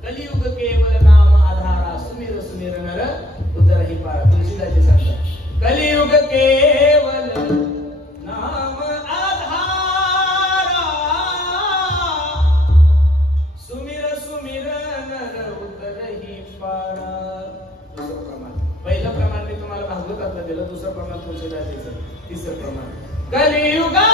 कलियुग केवल नाम आधारा सुमिर सुमिर नर उतरहि पार. तुळशीदासजी सांगतात कलियुग केवल नाम आधारा सुमिर सुमिर नर उतरहि पार. दुसरं प्रमाण, पहिलं प्रमाण मी तुम्हाला भागवतातलं दिलं, दुसरं प्रमाण तुळशीदासजीचं, तिसरं प्रमाण कलियुगा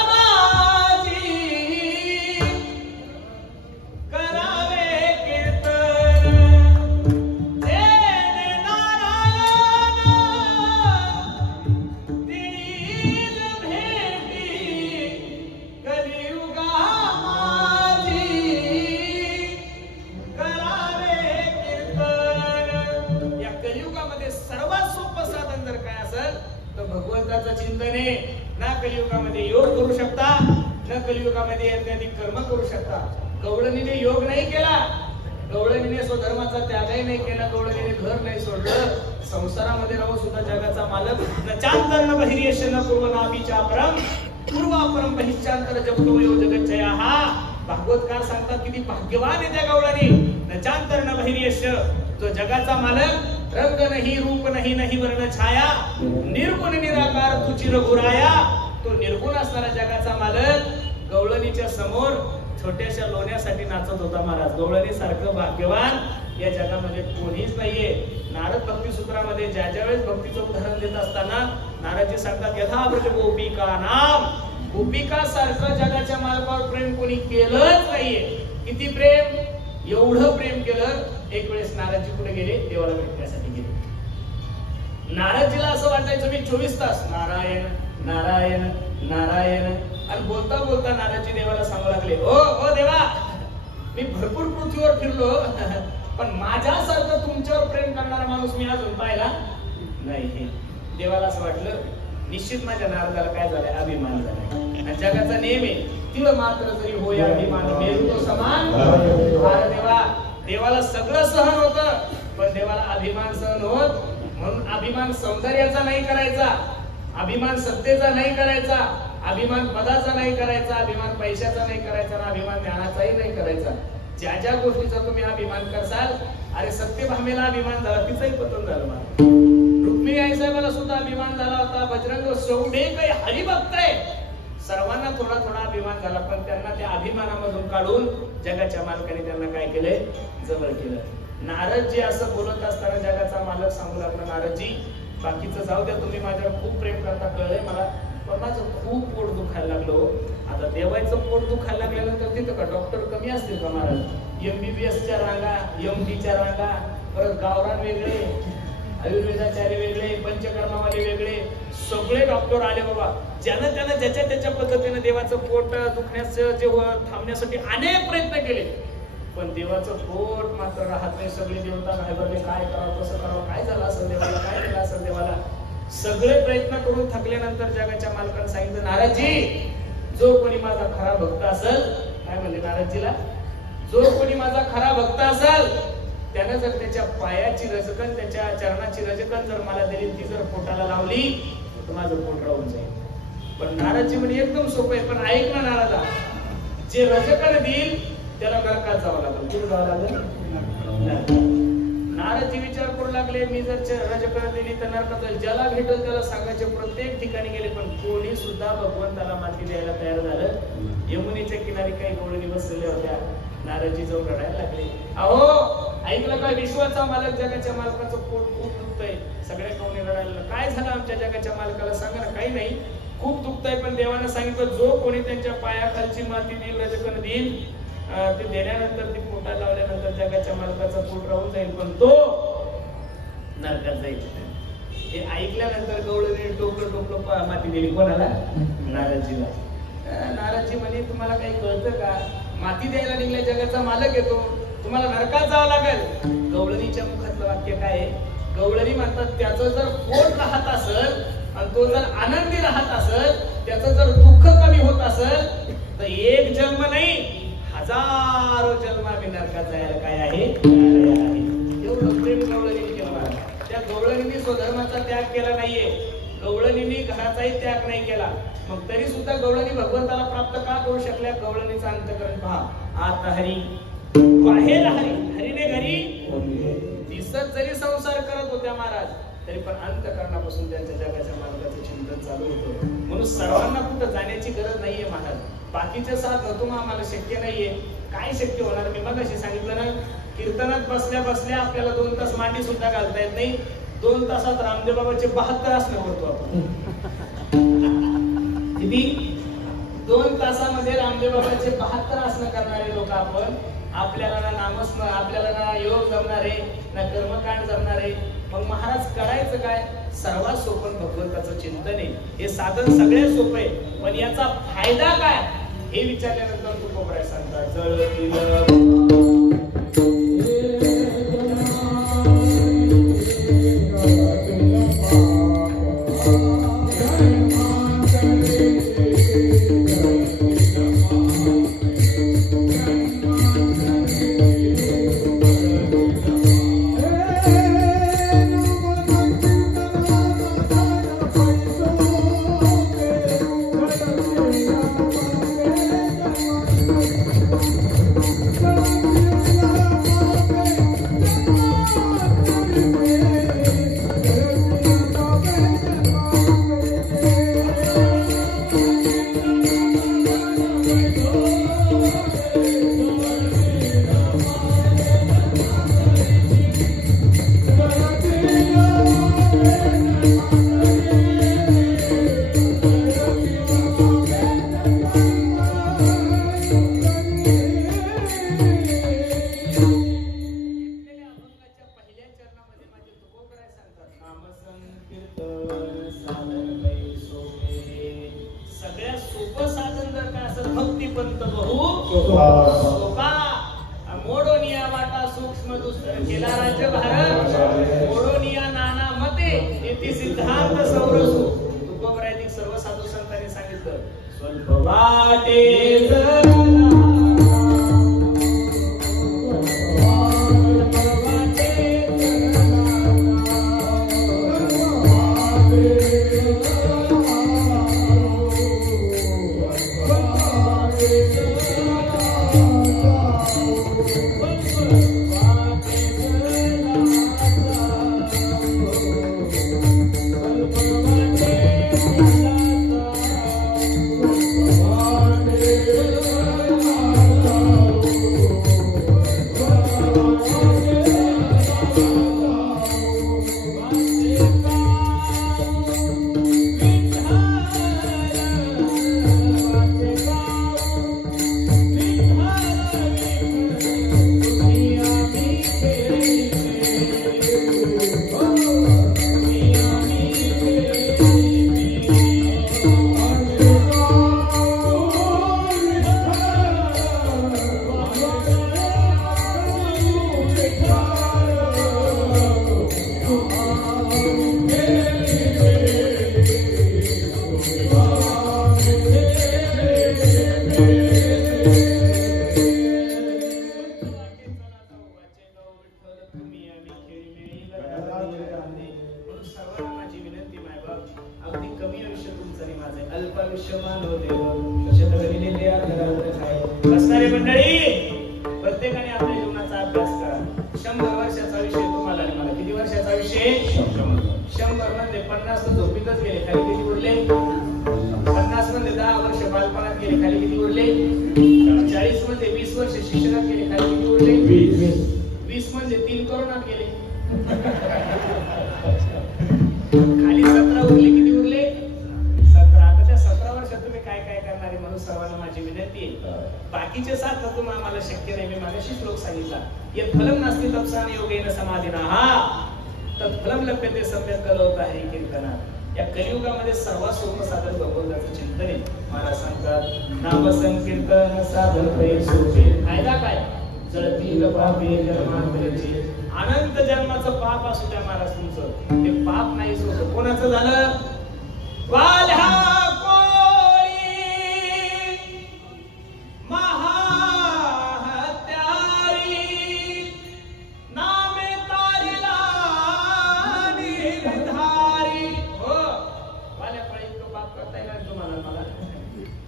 चिंतने ना कलियुगामध्ये योग करू शकता, ना कलियुगामध्ये यज्ञाधिक कर्म करू शकता. गवळणीने योग नाही केला, गवळणीने स्वधर्माचा त्यागही नाही केला, गवळणीने घर नाही सोडलं, संसारामध्ये राहून सुद्धा जगाचा मालक न चांतर्ण बहिर्यश न पूर्वनाभीच्या परम पूर्वापरम बहिश्चांतर जपतो यो जगच्चया. हा भागवतकार सांगतात किती भाग्यवान आहे त्या गवळणी. न चांतर्ण बहिर्यश, जो जगाचा मालक, रंग नाही रूप नाही नाही वर्ण छाया, निर्गुण निराकार तुची रघुराया. तो निर्गुण असणारा जगाचा मालक गवळणीच्या समोर छोट्याशा लोण्यासाठी नाचत होता महाराज. गवळणी सारखं भाग्यवान या जगामध्ये कोणीच नाहीये. नारद भक्ती सूत्रामध्ये ज्या ज्या वेळेस भक्तीचं उदाहरण देत असताना नारदजी सांगतात यथा ब्रज गोपिका नाम. गोपिका सारखं जगाच्या मालकावर प्रेम कोणी केलंच नाहीये. किती प्रेम, एवढं प्रेम केलं. एक वेळेस नारदजी कुठे गेले, देवाला भेटण्यासाठी गेले. नारदजीला असं वाटायचं मी 24 तास नारायण नारायण नारायण. आणि बोलता बोलता नारदजी देवाला सांगू लागले ओ ओ देवा, मी भरपूर पृथ्वीवर फिरलो पण माझ्यासारखं तुमच्यावर प्रेम करणारा माणूस मी अजून पाहिला नाही. देवाला असं वाटलं निश्चित माझ्या नारदाला काय झालंय, अभिमान झालाय. आणि जगाचा नेम आहे तिळ मात्र जरी होय अभिमान मेरू तो समान. देवा, देवाला सगळं सहन होतं पण देवाला अभिमान सहन होत. म्हणून अभिमान सौंदर्याचा नाही करायचा, अभिमान सत्तेचा नाही करायचा, अभिमान पदाचा नाही करायचा, अभिमान पैशाचा नाही करायचा, अभिमान ज्ञानाचाही नाही करायचा. ज्या ज्या गोष्टीचा तुम्ही अभिमान करसाल, अरे सत्यभामेला अभिमान झाला, तिचंही पतन झालं. मला रुक्मिणी आई साहेबाला सुद्धा अभिमान झाला होता. बजरंग सोवडे काही हरिभक्त आहे, सर्वांना थोडा थोडा अभिमान झाला पण त्यांना त्या अभिमानामधून काढून जगाच्या मालकाने त्यांना काय केलंय, जवळ केलं. नारदजी असं बोलत असताना जगाचा मालक सांगू लागला नारदजी बाकीचं जाऊ द्या, तुम्ही माझ्यावर खूप प्रेम करता कळलंय मला, पण माझं खूप पोट दुखायला लागलं. आता देवाचं पोट दुखायला लागल्यानंतर तिथं का डॉक्टर कमी असतील का महाराज? MBBSच्या रांगा, MDच्या रांगा, परत गावरान वेगळे, आयुर्वेदाचार्य वेगळे, पंचकर्मावाले वेगळे, सगळे डॉक्टर आले बाबा. ज्यानं त्यानं ज्याच्या त्याच्या पद्धतीने देवाचं पोट दुखण्याचं जे थांबण्यासाठी अनेक प्रयत्न केले पण देवाचं पोट मात्र राहत नाही. सगळे देवता घाबरले, काय करावं, कसं करावं, काय झालं असं देवाला, काय केलं असं देवाला. सगळे प्रयत्न करून थकल्यानंतर जगाच्या मालकाने सांगितलं नारदजी जो कोणी माझा खरा भक्त असेल, काय म्हणले नारदजीला, जो कोणी माझा खरा भक्त असेल त्याने जर त्याच्या पायाची रजकण, त्याच्या चरणाची रजकण जर मला दिली, ती जर पोटाला लावली तर माझं पोट राहून जाईल. पण नारदजी म्हणे एकदम सोपं आहे, पण ऐक ना नारदा, जे रजकण देईल त्याला नरकात जावं लागेल. कुठे जावं लागेल? नारदजी विचार करू लागले मी जर रजकण दिली तर नरकात जाईल. ज्याला भेटल त्याला सांगायचे, प्रत्येक ठिकाणी गेले पण कोणी सुद्धा भगवंताला माती द्यायला तयार झालं. यमुनेच्या किनारी काही गवळणी बसलेल्या होत्या. नारदजी जाऊन रडायला लागले. अहो ऐकलं का, विश्वाचा मालक जगाच्या मालकाचं पोट खूप दुखतंय. सगळ्या कवणी रडायला, काय झालं आमच्या जगाच्या मालकाला, सांगा ना. काही नाही, खूप दुखतंय पण देवानं सांगितलं जो कोणी त्यांच्या पायाखालची माती देईल, रजकण देईल, ते देण्यानंतर ती पोटाला लावल्यानंतर जगाच्या मालकाचं पोट राहून जाईल पण तो नरकात जाईल. हे ऐकल्यानंतर गवळणी टोपलं टोपलं माती दिली कोणाला, नारदजीला. नारदजी म्हणे तुम्हाला काही कळतं का, माती द्यायला निघल्या जगाचा मालक येतो, तुम्हाला नरकात जावं लागेल. गवळणीच्या मुखातलं वाक्य काय आहे, गवळणी म्हणतात त्याचं जर पोट राहत असेल आणि तो जर आनंदी राहत असेल, त्याचं जर दुःख कमी होत असेल तर एक जन्म नाही हजारो जन्म आम्ही नरकात जायला काय आहे. एवढं प्रेम गवळणीने केलं. त्या गवळणीने स्वधर्माचा त्याग केला नाहीये. गवळणीने घराचाही त्याग नाही केला, मग तरी सुद्धा गवळणी भगवंताला प्राप्त का करू शकल्या? गवळणीचा अंतकरण पहा. आत हरी बाहेर हरी, हरीने घरी दिसत जरी संसार करत होत्या महाराज, तरी पण अंतकरणापासून त्यांच्या जगाच्या मार्गाचं चिंतन चालू होतं. म्हणून सर्वांना कुठं जाण्याची गरज नाहीये महाराज. बाकीचे साथ नव्हतो मग आम्हाला शक्य नाहीये. काय शक्य होणार? मी मगाशी सांगितलं ना, कीर्तनात बसल्या बसल्या आपल्याला 2 तास मांडी सुद्धा घालता येत नाही. 2 तासात रामदेव बाबाचे 72 आसनं करतो आपण. किती? 2 तासामध्ये रामदेव बाबाचे 72 आसनं करणारे लोक आपण. आपल्याला ना नामस्मरण, आपल्याला ना योग जमणारे, ना कर्मकांड जमणारे. मग महाराज करायचं काय? सर्वात सोपं भगवंताचं चिंतन आहे. हे साधन सगळ्यात सोपं आहे, पण याचा फायदा काय हे विचारल्यानंतर तू कोबराय सांगता जळ अनंत जन्माचं पाप असू द्या महाराज तुमचं, ते पाप नाही होतं. कोणाचं झालं?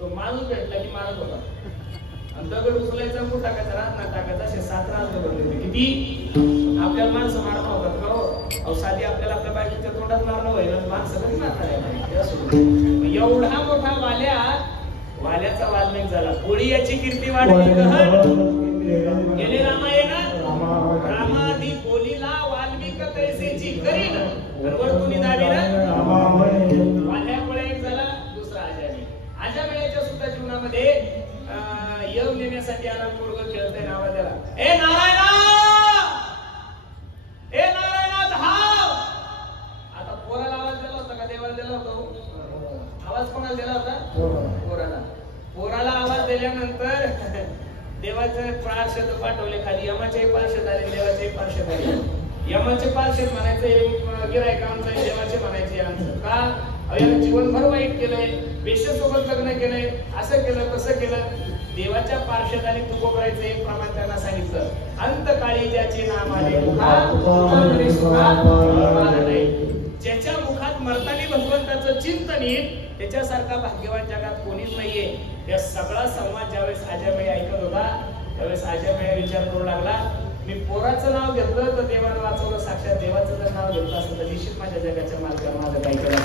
तो माणूस भेटला की मारत होता. आणि दगड उचलायचा कुठं टाकायचा, रात ना टाकायचा, असे 7 रात भरले होते. किती आपल्याला माणसं मारणं होतात का हो? अहो साधी आपल्याला आपल्या बायकोच्या तोंडात मारणं होईल, माणसं कधी मारणार आहे? एवढा मोठा वाल्याचा वाल्मिक झाला. कोळी याची कीर्ती वाढली गेले रामायणात. रामादी बोलीला वाल्मिक तैसेची करीन वरतुनी दाबी ना. वाल्यामुळे एक झाला, दुसरा आजारी. आजामेळ्याच्या सुद्धा जीवनामध्ये यम नेण्यासाठी आला पोरग खेळतय नावा त्याला. ए नारायणा, ए नारायणा धाव. आता पोराला आवाज दिला होता का देवाला दिला होता? आवाज कोणाला दिला होता? पोराला आवाज दिल्यानंतर देवाचे पार्षद पाठवले खाली. यमाचे पार्षद आले, देवाचे पार्षद आले. यमाचे पार्षद म्हणायचे गिरायकांचं, देवाचे म्हणायचे आमचं का यानं जीवनभर वाईट केलंय, वेश्येसोबत लग्न केलंय, असं केलं तसं केलं. देवाच्या पार्षदाने तू करायचं एक प्रमाण त्यांना सांगितलं. अंतकाळी ज्याचे नाम आले ज्याच्या मुखात मरतानी भगवंताचं चिंतन येईल त्याच्यासारखा भाग्यवान जगात कोणीच नाहीये. या सगळा संवाद ज्यावेळेस आजामेळी ऐकत होता त्यावेळेस आजामेळी विचार करू लागला, मी पोराचं नाव घेतलं तर देवानं वाचवलं, साक्षात देवाचं जर नाव घेतलं असं तर निश्चित माझ्या जगाच्या मालकाला माझं काही केलं.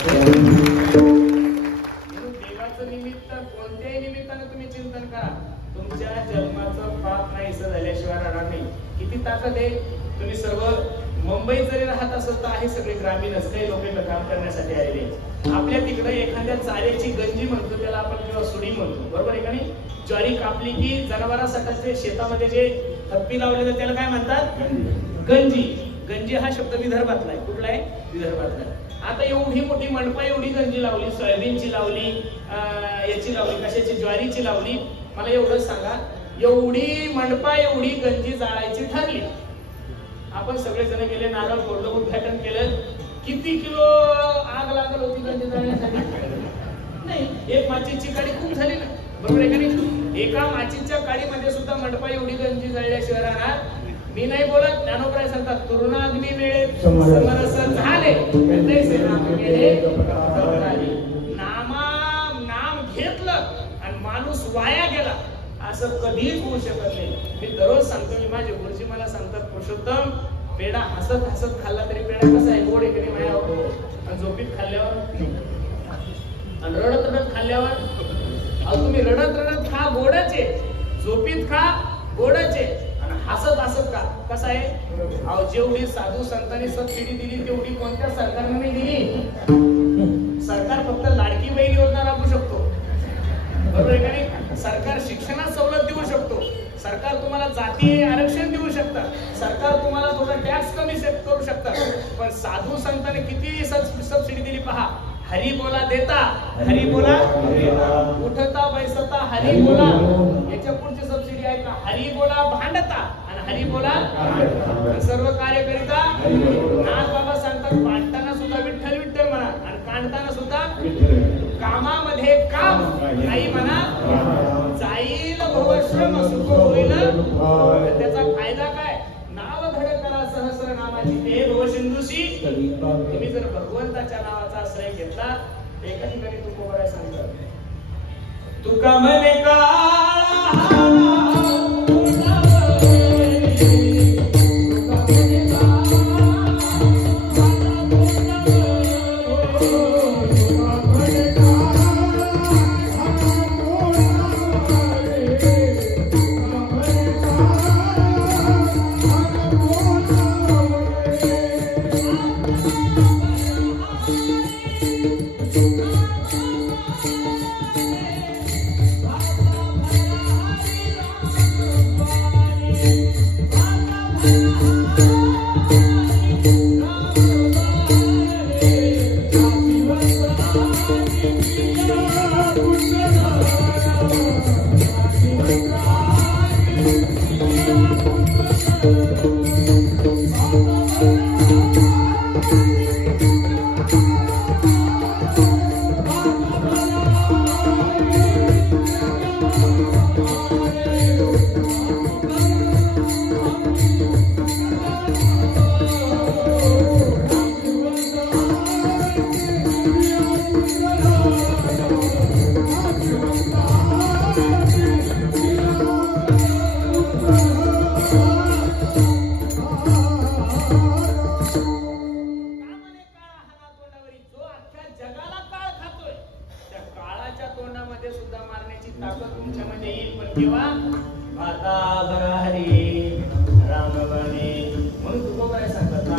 देवाचं निमित्त कोणत्याही निमित्तानं तुम्ही चिंतन करा, तुमच्या जन्माचं पाप नाहीसं झाल्याशिवाय राहणार नाही. किती ताकद आहे. तुम्ही सर्व मुंबईत जरी राहत असेल तर आहे सगळे ग्रामीणच, काही लोक इथं काम करण्यासाठी आलेले. आपल्या तिकडे एखाद्या चाऱ्याची गंजी म्हणतो त्याला आपण, किंवा सुडी म्हणतो, बरोबर आहे का नाही? ज्वारी कापली की जनावरांसाठी शेतामध्ये जे थप्पी लावले त्याला काय म्हणतात? गंजी. गंजी हा शब्द विदर्भातला आहे. कुठला आहे? विदर्भातला. आता एवढी मोठी मंडपा एवढी गंजी लावली, सोयाबीनची लावली, याची लावली, कशाची? ज्वारीची लावली. मला एवढंच सांगा, एवढी मंडपा एवढी गंजी जाळायची ठरली. आपण सगळेजण गेले, नारळ फोडलं, उद्घाटन केलं. किती किलो आग लागल होती गंजी जाळण्यासाठी? नाही, एक माचीची काडी खूप झाली ना, बरोबर आहे का नाही? एका माचीच्या काडीमध्ये सुद्धा मंडपा एवढी गंजी जळल्याशिवाय राहणार. मी नाही बोलत, ज्ञानोबराय सांगतात, तरुणाग्नी वेळेत समरस झाले, नाम घेतलं आणि माणूस वाया गेला असं कधीच होऊ शकत नाही. मी दररोज सांगतो, मी माझे गुरुजी मला सांगतात, पुरुषोत्तम पेढा हसत हसत खाल्ला तरी पेढा कसा आहे? गोड आहे की नाही माया? आणि झोपीत खाल्ल्यावर आणि रडत रडत खाल्ल्यावर, अहो तुम्ही रडत रडत खा गोडच आहे, झोपीत खा गोडच आहे, आणि हसत हसत खा कसा आहे? अहो जेवढी साधू संतांनी सबसिडी दिली तेवढी कोणत्या सरकारने नाही दिली. सरकार फक्त लाडकी बहीण योजना राबवू शकतो, बरोबर आहे का नाही? सरकार शिक्षणात सवलत देऊ शकतो, सरकार तुम्हाला जाती आरक्षण देऊ शकतात, सरकार तुम्हाला थोडा टॅक्स कमी करू शकतात. पण साधू संतांनी किती सबसिडी दिली पहा. हरी बोला देता, हरी बोला उठता बैसता हरी बोला. याच्या पुढची सबसिडी आहे का? हरी बोला भांडता आणि हरी बोला सर्व कार्य करिता. नाथ बाबा सांगतात, भांडताना सुद्धा विठ्ठल विठ्ठल म्हणा आणि काढताना सुद्धा कामामध्ये काम नाही म्हणा. जाईल भवश्रम सुख होईल. त्याचा फायदा काय? नाव धड करा सहस्र नामाची ते भवसिंधुशी. तुम्ही जर भगवंताच्या नावाचा आश्रय घेतला, एका ठिकाणी तुकोबराय सांगतात, तुका म्हणे काळा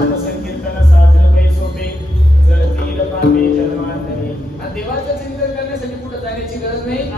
नाम संकीर्तन साधन पैसोटे जळतील पापे जन्मांतरी. आणि देवाचं चिंतन करण्यासाठी कुठं जाण्याची गरज नाही.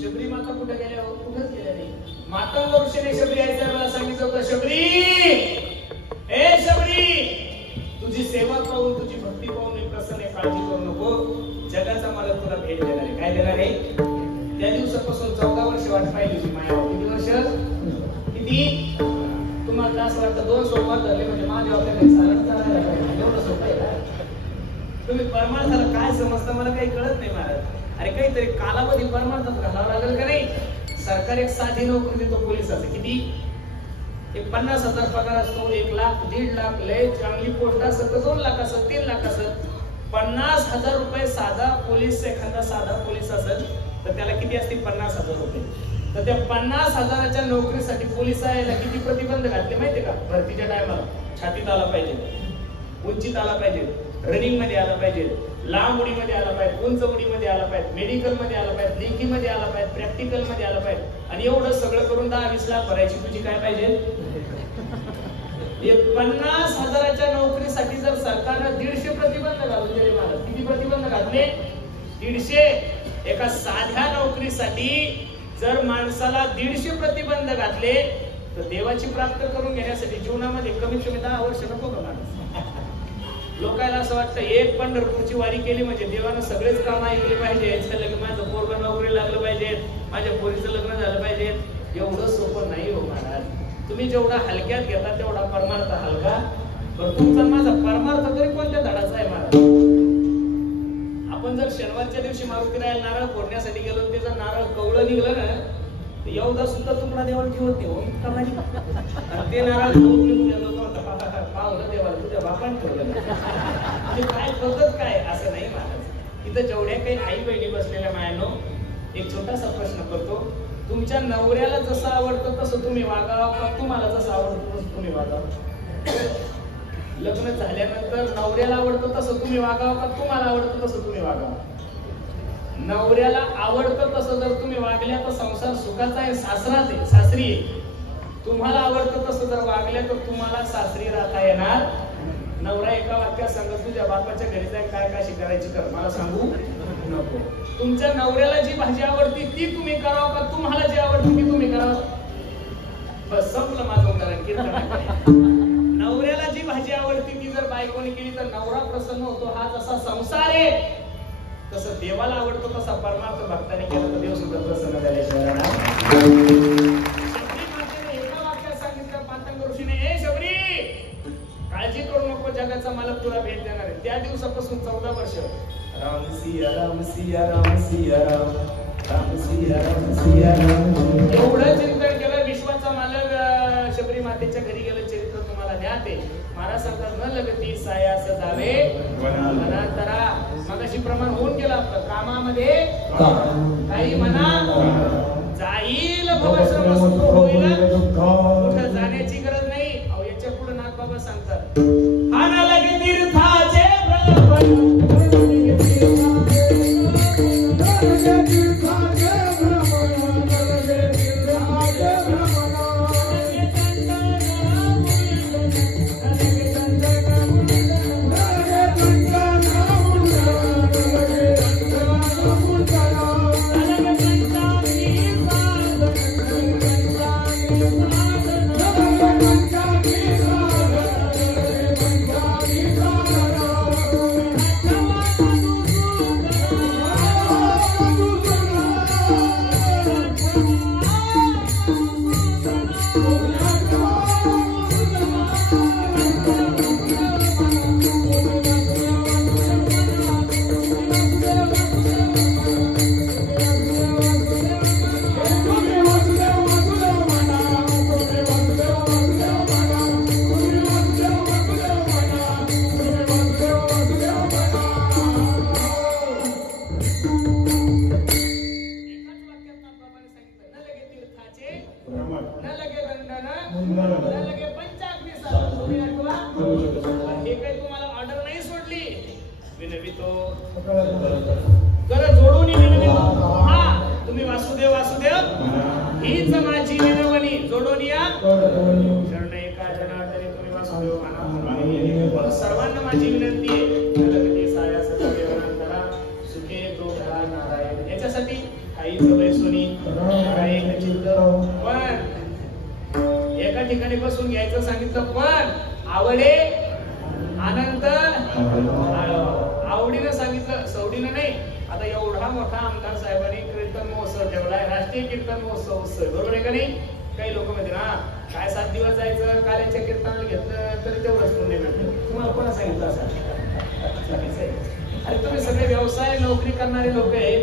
शबरी माता कुठे गेल्या हो? कुठेच गेल्या नाही. माता ऋषीने शबरी आईच्या वेळेला सांगितलं होतं, शबरी ए शबरी, तुझी सेवा पाहून तुझी भक्ती पाहून मी प्रसन्न, काळजी करू नको. जगाचा मला तुला भेट देणार आहे. काय देणार आहे? त्या दिवसापासून 14 वर्ष वाट पाहिली होती माया. किती वर्ष? किती? तुम्हाला असं वाटतं 2 सोमवार धरले म्हणजे माझ्या आपल्याला चालत चालायला पाहिजे. एवढं सोपं आहे का? तुम्ही परमार्थाला काय समजता मला काही कळत नाही महाराज. अरे काहीतरी कालावधी परमार्थात घालावं लागेल का नाही? सरकार एक साधी नोकरी देतो पोलिसाचं. किती? एक 50,000 पगार असतो. 1 लाख 1.5 लाख लय चांगली पोस्ट असत, 2 लाख असत, 3 लाख असत. 50,000 रुपये साधा पोलीस, एखादा साधा पोलीस असेल तर त्याला किती असतील? 50,000 रुपये. तर त्या 50,000च्या नोकरीसाठी पोलिसाला किती प्रतिबंध घातले माहितीये का? भरतीच्या टायमाला छातीत आला पाहिजे, उंचीत आला पाहिजे, रनिंग मध्ये आला पाहिजे, लांब उडीमध्ये आला पाहिजे, उंच उडीमध्ये आला पाहिजे, मेडिकल मध्ये आला पाहिजे, लेखीमध्ये आला पाहिजे, प्रॅक्टिकल मध्ये आला पाहिजे. आणि एवढं सगळं करून 10-20 लाख भरायची तुझी काय पाहिजे? 50,000च्या नोकरीसाठी जर सरकारनं 150 प्रतिबंध घालून दिले. मला किती प्रतिबंध घातले? 150. एका साध्या नोकरीसाठी जर माणसाला 150 प्रतिबंध घातले तर देवाची प्राप्त करून घेण्यासाठी जीवनामध्ये कमीत कमी 10 वर्ष नको का माणूस? लोकांना असं वाटतं एक पंढरपूरची वारी केली म्हणजे देवानं सगळेच काम ऐकले पाहिजे, माझं पोरगं नोकरी लागलं पाहिजे, माझ्या पोरीचं लग्न झालं पाहिजे. एवढं सोपं नाही हो महाराज. तुम्ही जेवढा हलक्यात घेता तेवढा परमार्थ हलका. पण तुमचा माझा परमार्थ तरी कोणत्या धडाचा आहे महाराज? आपण जर शनिवारच्या दिवशी मारुतीरायाला नारळ फोडण्यासाठी गेलो, त्याचा नारळ कवळं निघलं ना, एवढा सुद्धा तुकडा देवाला ठेवत नाही. ते नारळ पावलं देवाला तुझ्या बापाने ठेवलं. म्हणजे काय पद्धत काय? असं नाही महाराज. इथं जेवढ्या काही आई बहिणी बसलेल्या मायानो, एक छोटासा प्रश्न करतो. तुमच्या नवऱ्याला जसं आवडतं तसं तुम्ही वागावं का तुम्हाला जसं आवडतं तसं तुम्ही वागावं? लग्न झाल्यानंतर नवऱ्याला आवडतं तसं तुम्ही वागावं का तुम्हाला आवडतं तसं तुम्ही वागावं? नवऱ्याला आवडतं तसं जर तुम्ही वागल्या तर संसार सुखाचा आहे, सासराच आहे, सासरी आहे. तुम्हाला आवडतं तसं जर वागल्या तर तुम्हाला सासरी राहता येणार. नवरा एका वाक्यात सांगत तुझ्या बापाच्या घरी जाय काय काशी करायची कर, मला सांगू नको. तुमच्या नवऱ्याला जी भाजी आवडती ती तुम्ही करावं का तुम्हाला जी आवडती ती तुम्ही करावं? बस संपलं माझं उदाहरण. कीर्तन नवऱ्याला जी भाजी आवडती ती जर बायकोने केली तर नवरा प्रसन्न होतो. हा जसा संसार आहे तसं देवाला आवडतो, तसा परमार्थ भक्ताने केला तर देव सुद्धा प्रसन्न झाल्याशिवाय एका वाक्यात सांगितलं पातंग ऋषीने, हे शबरी काळजी करू नको, जगाचा मालक तुला भेट देणार आहे. त्या दिवसापासून 14 वर्ष राम सिया राम सिया राम सिया राम राम सिया राम सिया राम एवढं चिंतन केलं. विश्वाचा मालक शबरी मातेच्या घरी गेलं. चरित्र तुम्हाला ज्ञात आहे. महाराज सांगतात, न लगती साया सजावे वनांतरा. मगाशी प्रमाण होऊन गेलं आपलं. कामामध्ये काही म्हणा, जाईल भवश्रम सुख होईल, कुठं जाण्याची गरज नाही. अहो याच्या पुढे नागबाबा सांगतात, हा ना लगे तीर्थाचे सर्वांना माझी विनंती आहे, याच्यासाठी काही सोनी पण एका ठिकाणी बसून घ्यायचं सांगितलं, पण आवडे आनंद आवडीनं सांगितलं, सवडीनं नाही. आता एवढा मोठा आमदार साहेबांनी कीर्तन महोत्सव ठेवलाय, राष्ट्रीय कीर्तन महोत्सव उत्सव, बरोबर आहे का नाही? काही लोक म्हणते ना काय 7 दिवस जायचं, काल्याच्या कीर्तनाला घेतलं तरी तेवढंच पुण्य मिळतं. तुम्हाला कोणा सांगितलं असं? अरे तुम्ही सगळे व्यवसाय नोकरी करणारे लोक आहेत.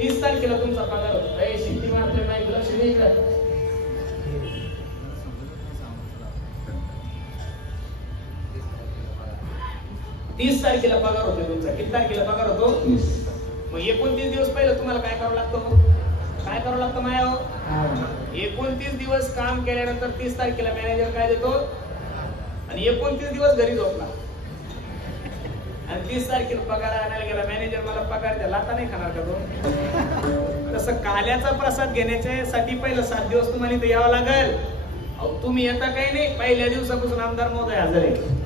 30 तारखेला तुमचा पगार होतो. शेती मारले नाही, लक्ष नाही का? 30 तारखेला पगार होतो तुमचा. किती तारखेला पगार होतो? मग 29 दिवस पहिलं तुम्हाला काय करावं लागतं? काय करावं लागतं माया? 29 दिवस काम केल्यानंतर 30 तारखेला मॅनेजर काय देतो? आणि 29 दिवस घरी झोपला आणि 30 तारखेला पगार आणायला गेला. मॅनेजर मला पगार द्या, लाता नाही खाणार का तो? तसं काल्याचा प्रसाद घेण्याच्यासाठी पहिलं 7 दिवस तुम्हाला इथे यावं लागेल. अहो तुम्ही येता काही नाही, पहिल्या दिवसापासून आमदार महोदय हजर आहे.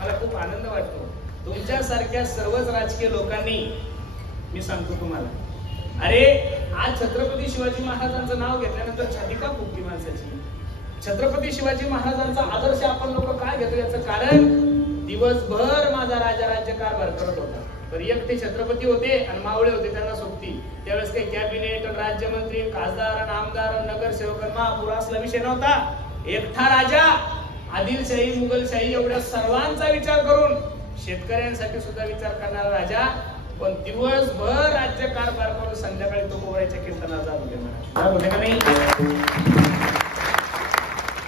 मला खूप आनंद वाटतो. तुमच्यासारख्या सर्वच राजकीय लोकांनी, मी सांगतो तुम्हाला, अरे आज छत्रपती शिवाजी महाराजांचं नाव घेतल्यानंतर छाती का फुगली माणसाची? छत्रपती शिवाजी महाराजांचा आदर्श आपण लोक काय घेतो? याचं कारण, दिवसभर माझा राजा राज्य कारभार करत होता. तर एकटे छत्रपती होते आणि मावळे होते त्यांना सोबती. त्यावेळेस काही कॅबिनेट, राज्यमंत्री, खासदार, आमदार, नगरसेवक, महापौर असला विषय नव्हता. एकटा राजा, आदिलशाही, मुघलशाही एवढ्या सर्वांचा विचार करून शेतकऱ्यांसाठी सुद्धा विचार करणारा राजा, पण दिवसभर राज्य कारभार करून संध्याकाळी तो कोवऱ्याच्या कीर्तनाला जात होते का नाही?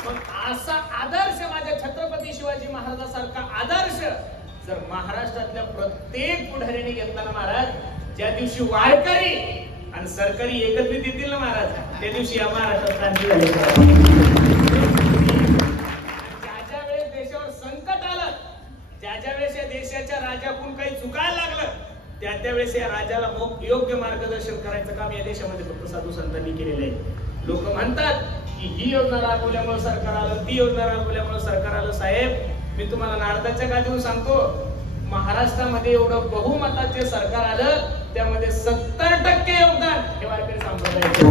पण असा आदर्श, माझ्या छत्रपती शिवाजी महाराजांसारखा आदर्श जर महाराष्ट्रातल्या प्रत्येक पुढाऱ्याने घेतला ना महाराज, ज्या दिवशी वारकरी आणि सरकारी एकत्रित येतील ना महाराज, त्या दिवशी या महाराष्ट्रात क्रांती झाली. ज्या वेळेस देशावर संकट आलं, ज्या वेळेस या देशाच्या राजाकडून काही चुकायला लागलं, त्या वेळेस या राजाला योग्य मार्गदर्शन करायचं काम या देशामध्ये फक्त साधू संतांनी केलेलं आहे. लोक म्हणतात की ही योजना राबवल्यामुळे सरकार आलं, ती योजना राबवल्यामुळे सरकार आलं. साहेब, मी तुम्हाला नारदाच्या गादीवर सांगतो, महाराष्ट्रामध्ये एवढं बहुमताचे सरकार आलं त्यामध्ये 70% योगदान हे वारकरी संप्रदायाचे.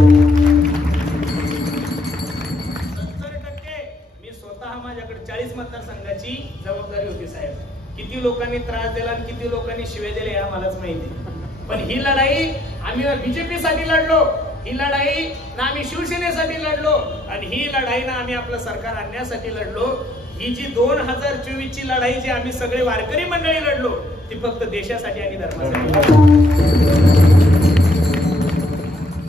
70%. मी स्वतः माझ्याकडे 40 मतदारसंघाची जबाबदारी होती साहेब. किती लोकांनी त्रास दिला आणि किती लोकांनी शिव्या दिल्या हे आम्हालाच माहिती. पण ही लढाई आम्ही बीजेपी साठी लढलो, ही लढाई ना आम्ही शिवसेनेसाठी लढलो, आणि ही लढाई ना आम्ही आपलं सरकार आणण्यासाठी लढलो. ही जी 2024 ची लढाई जी आम्ही सगळे वारकरी मंडळी लढलो ती फक्त देशासाठी आणि धर्मासाठी.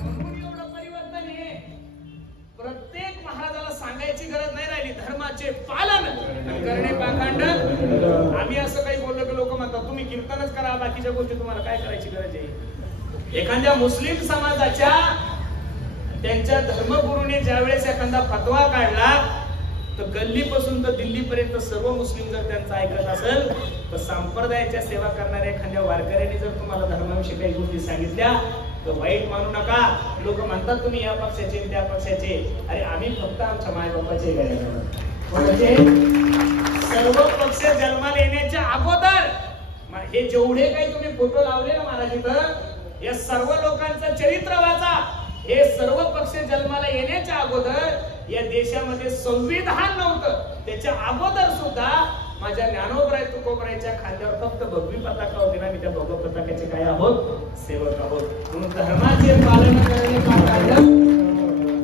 म्हणून एवढं परिवर्तन हे प्रत्येक महाराजाला सांगायची गरज नाही राहिली. धर्माचे पालन करणे पाखंड. आम्ही असं काही बोललो की लोक म्हणतात तुम्ही कीर्तनच करा, बाकीच्या गोष्टी तुम्हाला काय करायची गरज आहे. एखाद्या मुस्लिम समाजाच्या त्यांच्या धर्मगुरूने ज्यावेळेस एखादा फतवा काढला तर गल्लीपासून तर दिल्लीपर्यंत सर्व मुस्लिम जर त्यांचं ऐकत असेल तर संप्रदायाच्या सेवा करणाऱ्या एखाद्या वारकऱ्याने जर तुम्हाला धर्माविषयी काही गोष्टी सांगितल्या तर वाईट मानू नका. लोक म्हणतात तुम्ही या पक्षाचे त्या पक्षाचे. अरे आम्ही फक्त आमच्या मायबापाचे कोणाचे. सर्व पक्ष जन्माला येण्याच्या अगोदर हे जेवढे काही तुम्ही फोटो लावले ना महाराज इथं, या सर्व लोकांचं चरित्र वाचा. हे सर्व पक्ष जन्माला येण्याच्या अगोदर या देशामध्ये संविधान नव्हतं. त्याच्या अगोदर सुद्धा माझ्या ज्ञानोबराय तुकोबरायच्या खांद्यावर फक्त भगवी पताका होती ना. मी त्या भगव पताकाचे काय आहोत, सेवक आहोत. म्हणून धर्माचे पालन करणे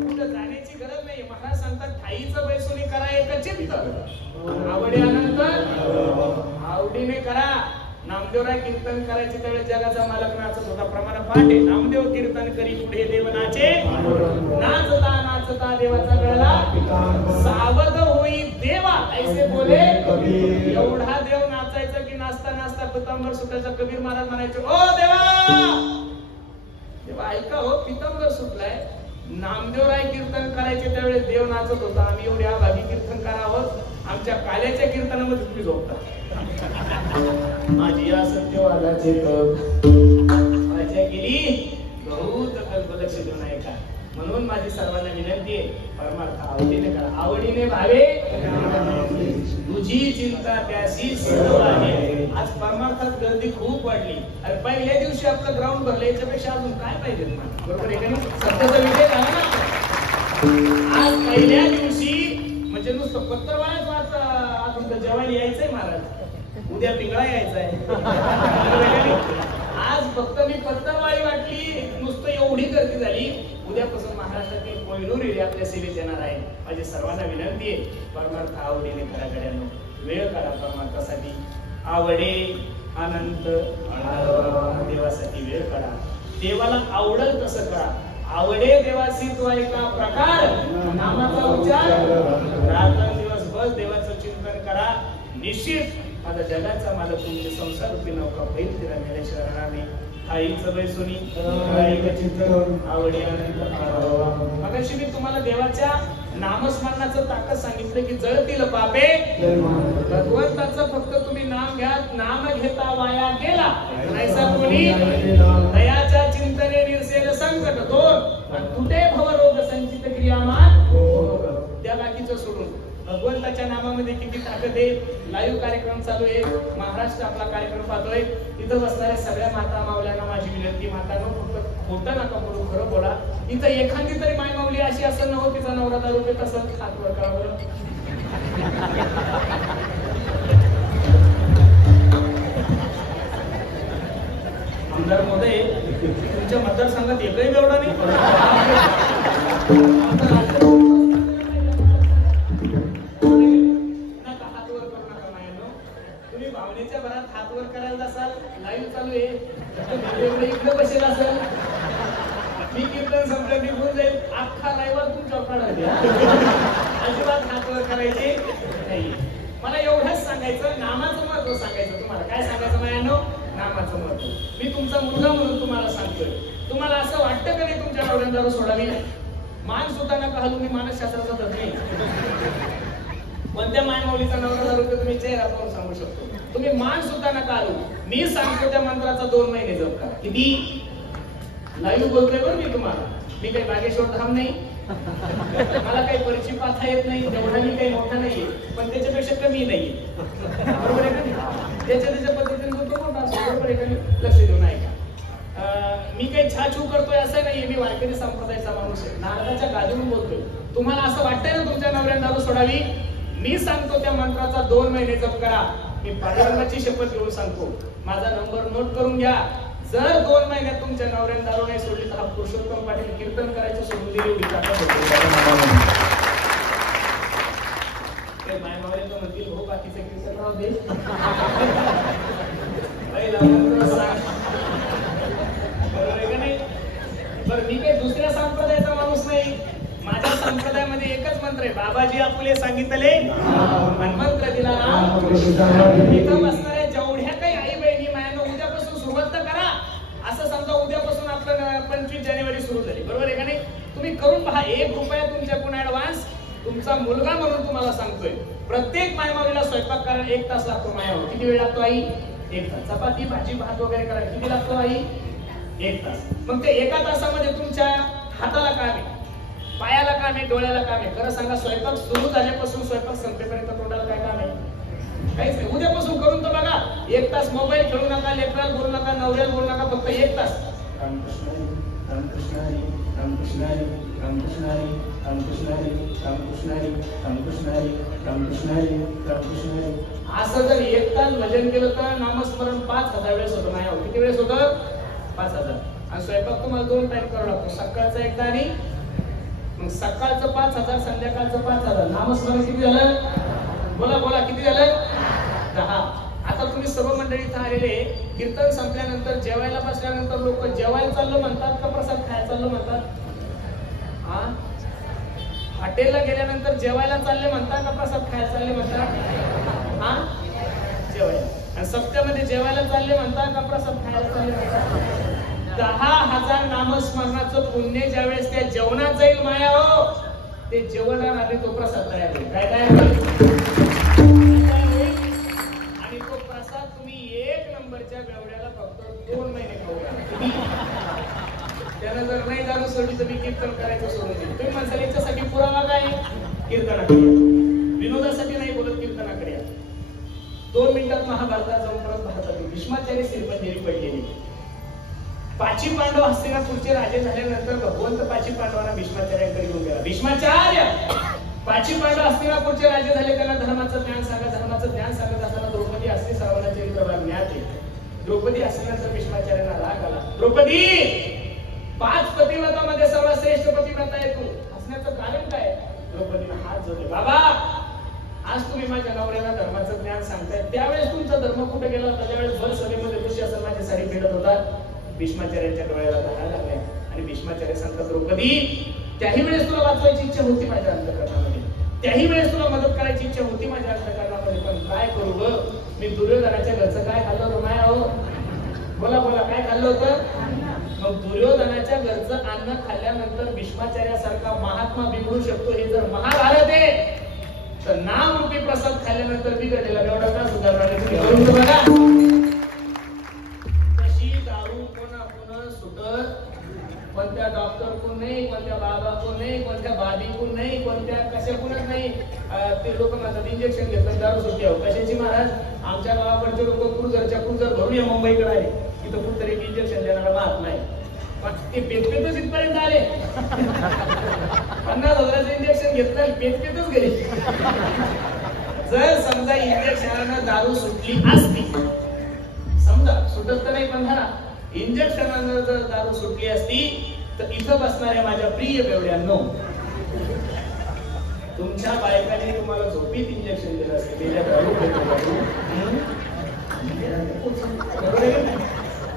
कुठं जाण्याची गरज नाही. महाराज सांगतात ठाईचं बैसोनी करा एक चित्त, आवडी अनंत आवडीने करा. नामदेवराय कीर्तन करायचे त्यावेळेस जगाचा मालक नाचत होता. प्रमाण पाठ आहे. नामदेव कीर्तन करी पुढे देव नाचे, नाचता नाचता देवाचा गळा सावध होई देवा ऐसे बोले. एवढा देव नाचायचा की नाचता नाचता पितांबर सुटायचा. कबीर महाराज म्हणायचे ओ देवा देवा ऐका हो, पितांबर सुटलाय. नामदेवराय कीर्तन करायचे त्यावेळेस देव नाचत होता. आम्ही एवढे आभागी कीर्तनकार आहोत, आमच्या काल्याच्या कीर्तनामध्ये तुम्ही झोपता. माझी असत्यवादाचे माझ्या गेली बहुत कल्प लक्ष देऊ नये का. म्हणून माझी सर्वांना विनंती आहे, परमार्थ आवडीने करा. आवडीने भावे तुझी चिंता त्याशी सर्व आहे. आज परमार्थात गर्दी खूप वाढली. अरे पहिल्या दिवशी आपलं ग्राउंड भरलं, याच्यापेक्षा अजून काय पाहिजे तुम्हाला. बरोबर आहे का नाही. सत्याचा विजय झाला ना. आज पहिल्या दिवशी म्हणजे नुसतं पत्रवाळ्याच वाच, अजून तर जेवायला यायचंय महाराज, उद्या पिंगळा यायचाय. आज फक्त मी पत्तरवाळी वाटली, नुसतं एवढी गर्दी झाली. उद्यापासून महाराष्ट्रातील कोहिनूर एरिया आपल्या सेवेत येणार आहे. माझी सर्वांना विनंती आहे, परमार्थ आवडीने करा. गड्यांनो वेळ करा परमार्थासाठी. आवडे अनंत देवासाठी वेळ करा. देवाला आवडल तसं करा. आवडे देवासी तो एका प्रकार नामाचा उच्चार रात्रंदिवस बस देवाचं चिंतन करा. निश्चित माझा जगाचा मालक तुमचे संसार रूपी नौका बैल तिला नेल्याशिवाय राहणार नाही. आईचं बैसोनी आवडी आनंद. मगाशी मी तुम्हाला देवाच्या नामस्मरणाचं ताकद सांगितलं की जळतील पापे. भगवंताचं फक्त तुम्ही नाम घ्या, नाम घेता वाया गेला ऐसा कोणी. दयाच्या चिंतने निर्सेल संकट दोन आणि तुटे भवरोग संचित क्रियामान. त्या बाकीचं सोडून भगवंताच्या नामामध्ये किती ताकद आहे. लाईव्ह कार्यक्रम चालू आहे, महाराष्ट्र आपला कार्यक्रम पाहतोय. इथं बसणाऱ्या सगळ्या माता मावल्यांना माझी विनंती, मातांनो फक्त खोटं नका बोलू, खरं बोला. इथं एखादी तरी माय मावली अशी असं नव्हतं तिचा नवरा दारू पेत असं हात वर करा बरं. आमदार महोदय तुमच्या मतदारसंघात एकही बेवडा नाही. तुम्ही भावनेच्या भरात हात वर करायला असाल, लाईव्ह चालू आहे इकडे बसेल असेल, मी कीर्तन संपलं निघून जाईल, अख्खा लाईव्ह तुमच्या पडायचे. अजिबात हात वर करायचे नाही. मला एवढंच सांगायचं, नामाचं महत्व सांगायचं तुम्हाला. काय सांगायचं माझ्यानो, नामाचं महत्व. मी तुमचा मुलगा म्हणून तुम्हाला सांगतोय. तुम्हाला असं वाटतं का नाही तुमच्या नवऱ्यानं दारू सोडावी. मान सुद्धा नका हलू, मी मानसशास्त्राचा तज्ञ. कोणत्या मानमौलीचा नवरा दारू तर तुम्ही चेहरा पाहून सांगू शकतो. तुम्ही मान सुद्धा नका हलू. मी सांगतो त्या मंत्राचा 2 महिने जप करा. किती लाईव्ह बोलतोय बरं मी तुम्हाला. मी काही बागेश्वर धाम नाही, मला काही परिचय पाथा येत नाही, तेवढा मी काही मोठा नाहीये, पण त्याच्यापेक्षा कमी नाहीये. बरोबर आहे का. त्याच्या पद्धतीने तो मोठा असतो. बरोबर आहे का. लक्ष देऊन ऐका. मी काही छाछू करतोय असं नाहीये, मी वारकरी संप्रदायाचा माणूस आहे, नारदाच्या गादीवरून बोलतोय. तुम्हाला असं वाटतंय ना तुमच्या नवऱ्याने दारू सोडावी? मी सांगतो त्या मंत्राचा 2 महिने जप करा. मी पांडुरंगाची शपथ घेऊन सांगतो, माझा नंबर नोट करून घ्या. जर 2 महिन्यात तुमच्या नवऱ्याने दारू नाही सोडली तर हा पुरुषोत्तम पाटील कीर्तन करायचं सोडून दिली एवढी ताकद होती. माय मावळे तर म्हणतील हो बाकीचे कीर्तन राहू दे. बरं, मी काही दुसऱ्या संप्रदायाचा माणूस नाही. माझ्या संप्रदायामध्ये एकच मंत्र आहे, बाबाजी आपुले सांगितले मंत्र दिला. इथं बसणाऱ्या जेवढ्या काही आई बहिणी मायानं उद्यापासून सुरुवात तर करा. असं समजा उद्यापासून आपलं 25 जानेवारी सुरू झाली, बरोबर आहे का नाही? तुम्ही करून पहा. 1 रुपया तुमच्याकडून ऍडव्हान्स. तुमचा मुलगा म्हणून तुम्हाला सांगतोय, प्रत्येक मायमावीला स्वयंपाक करायला 1 तास लागतो. मायावर किती वेळ लागतो आई? 1 तास. चपाती भाजी भात वगैरे करायला किती लागतो आई? 1 तास. मग ते 1 तासामध्ये तुमच्या हाताला काम आहे, पायाला काम आहे, डोळ्याला काम आहे. खरं सांगा, स्वयंपाक सुरू झाल्यापासून स्वयंपाक संपेपर्यंत तोंडाला काय काम आहे? काहीच नाही. उद्यापासून करून तर बघा. 1 तास मोबाईल खेळू नका, लेकराला बोलू नका, नवऱ्याला बोलू नका, फक्त 1 तास. रामकृष्ण हरी, रामकृष्ण हरी, रामकृष्ण हरी, रामकृष्ण हरी, रामकृष्ण हरी, रामकृष्ण हरी, रामकृष्ण हरी, रामकृष्ण हरी, रामकृष्ण हरी. असं जर 1 तास भजन केलं तर नामस्मरण 5000 वेळेस होतं. नाही, किती वेळेस होतं? 5000. आणि स्वयंपाक तुम्हाला 2 टाइम करावा लागतो, सकाळचा एकदा आणि मग सकाळचं 5000, संध्याकाळचं 5000. नामस्मरण किती झालं? बोला बोला, किती झालं? 10. आता तुम्ही सर्व मंडळी इथं आलेले, कीर्तन संपल्यानंतर जेवायला बसल्यानंतर लोक जेवायला चाललो म्हणतात का प्रसाद खायला चाललो म्हणतात? हा, हॉटेलला गेल्यानंतर जेवायला चालले म्हणतात का प्रसाद खायला चालले म्हणतात? हा, जेवायला. आणि सप्त्यामध्ये जेवायला चालले म्हणतात का प्रसाद खायला चालले म्हणतात? 10,000 नामस्मरणाचं पुण्य ज्यावेळेस त्या जेवणात जाईल माया हो, ते जेवण आले तो प्रसाद तयार होईल. काय तयार होईल? आणि तो प्रसाद तुम्ही 1 नंबरच्या बेवड्याला फक्त 2 महिने खाऊ. त्यानं जर नाही दारू सोडली तर मी कीर्तन करायचं सोडून देईल. तुम्ही म्हणसाल याच्यासाठी पुरावा काय? कीर्तनाकडे. विनोदासाठी नाही बोलत, कीर्तनाकडे या. 2 मिनिटात महाभारतात जाऊन परत भारतात भीष्माचार्य श्रीपंजरी पडलेली. 5 पांडव हस्तिनापूरचे राजे झाल्यानंतर भगवंत 5 पांडवांना भीष्माचार्यांकडे घेऊन गेला. भीष्माचार्य, 5 पांडव हस्तिनापूरचे राजे झाले, त्यांना धर्माचं ज्ञान सांगा. धर्माचं ज्ञान सांगत असताना द्रौपदी असते, सर्वांना चरित्रभाग ज्ञात आहे. द्रौपदी असल्यानंतर भीष्माचार्यांना राग आला. द्रौपदी, 5 पतिव्रतामध्ये सर्वश्रेष्ठ पतिव्रता आहे तू, हसण्याचं कारण काय? द्रौपदीने हात जोडले. बाबा, आज तुम्ही माझ्या नवऱ्याला धर्माचं ज्ञान सांगताय, त्यावेळेस तुमचा धर्म कुठे गेला होता? ज्यावेळेस भर सभेमध्ये दुःशासन माझी साडी फेडत होता. भीष्माचार्यांच्या डोळ्याला धारा लागल्या आणि भीष्माचार्य सांगतात, द्रौपदी, त्याही वेळेस तुला वाचवायची इच्छा होती माझ्या अंतःकरणामध्ये, त्याही वेळेस तुला मदत करायची इच्छा होती माझ्या अंतःकरणामध्ये, पण काय करू ग? मी दुर्योधनाच्या घरचं काय खाल्लं होतं माया हो? बोला बोला, काय खाल्लं होतं? मग दुर्योधनाच्या घरचं अन्न खाल्ल्यानंतर भीष्माचार्यासारखा महात्मा बिघडू शकतो हे जर महाभारत आहे, तर नाम रूपी प्रसाद खाल्ल्यानंतर बिघडलेला एवढा का सुधारणार तुम्ही करून बघा. तशी दारू कोणा सुटत, कोणत्या डॉक्टर कोण नाही, कोणत्या बाबा कोण नाही, कोणत्या बाबी कोण नाही, कोणत्या कशा कोणच नाही. ते लोक म्हणतात इंजेक्शन घेतात दारू सुट्टी. कशाची महाराज? आमच्या गावाकडचे लोक क्रुझर भरून या मुंबईकडे आले, तिथं कुठतरी एक इंजेक्शन देणारा महात्मा आहे. ते पेटपेटच इथपर्यंत आले. 50,000चं इंजेक्शन घेतलं, पेटपेटच गेले. जर समजा इंजेक्शनानं दारू सुटली असती, समजा सुटत तर नाही, पण हा इंजेक्शनानं जर दारू सुटली असती, तर इथं बसणाऱ्या माझ्या प्रिय बेवड्यांनो, तुमच्या बायकाने तुम्हाला झोपीत इंजेक्शन दिलं असते.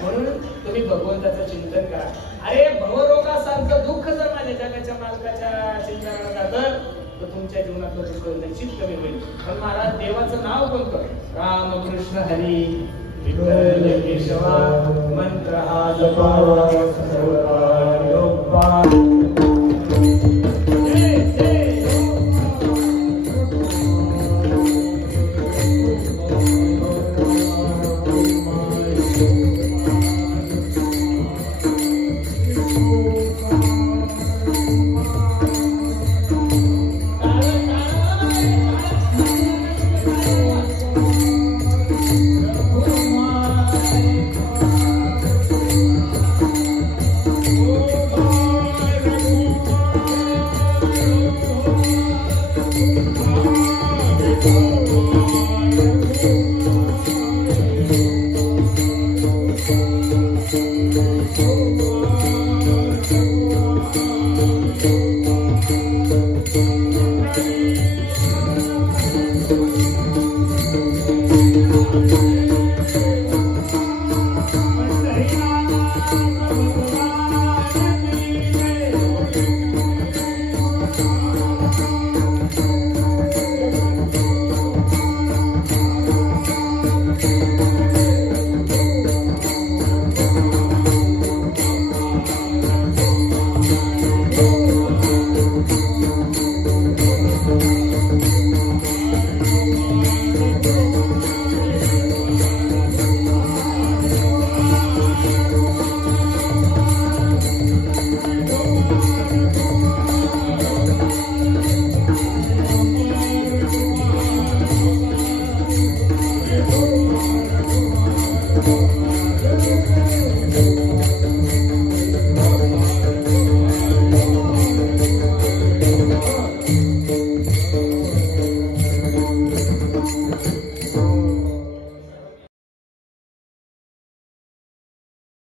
म्हणून तुम्ही भगवंताचं चिंतन करा. अरे, भवरोगासारखं दुःख जर माझ्या जगाच्या मालकाच्या चिंतनानं जातं, तर तुमच्या जीवनातलं दुःख निश्चित कमी होईल. पण महाराज, देवाचं नाव कोणतं? रामकृष्ण हरी विठ्ठल केशवा मंत्र हा जपावा सर्व